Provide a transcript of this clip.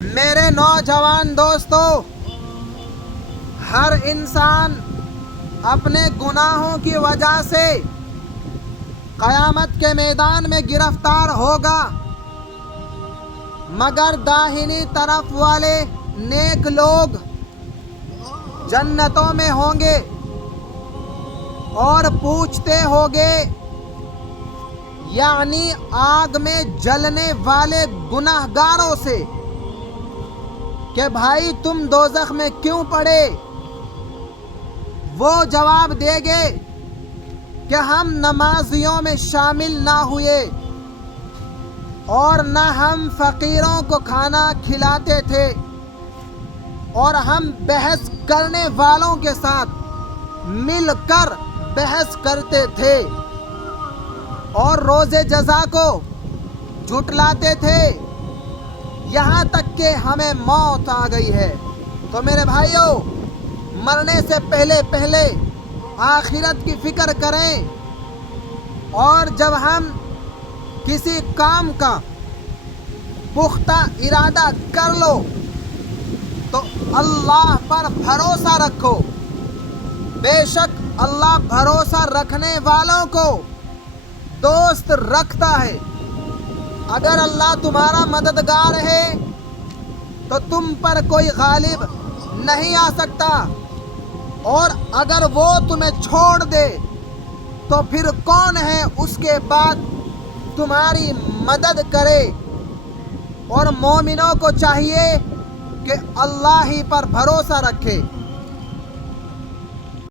میرے نوجوان دوستو، ہر انسان اپنے گناہوں کی وجہ سے قیامت کے میدان میں گرفتار ہوگا، مگر داہنی طرف والے نیک لوگ جنتوں میں ہوں گے اور پوچھتے ہوگے، یعنی آگ میں جلنے والے گناہگاروں سے، کہ بھائی تم دوزخ میں کیوں پڑے؟ وہ جواب دیں گے کہ ہم نمازیوں میں شامل نہ ہوئے اور نہ ہم فقیروں کو کھانا کھلاتے تھے، اور ہم بحث کرنے والوں کے ساتھ مل کر بحث کرتے تھے اور روز جزا کو جھٹلاتے تھے، یہاں تک کہ ہمیں موت آ گئی ہے۔ تو میرے بھائیوں، مرنے سے پہلے آخرت کی فکر کریں، اور جب ہم کسی کام کا پختہ ارادہ کر لو تو اللہ پر بھروسہ رکھو، بے شک اللہ بھروسہ رکھنے والوں کو دوست رکھتا ہے۔ اگر اللہ تمہارا مددگار ہے تو تم پر کوئی غالب نہیں آ سکتا، اور اگر وہ تمہیں چھوڑ دے تو پھر کون ہے اس کے بعد تمہاری مدد کرے؟ اور مومنوں کو چاہیے کہ اللہ ہی پر بھروسہ رکھے۔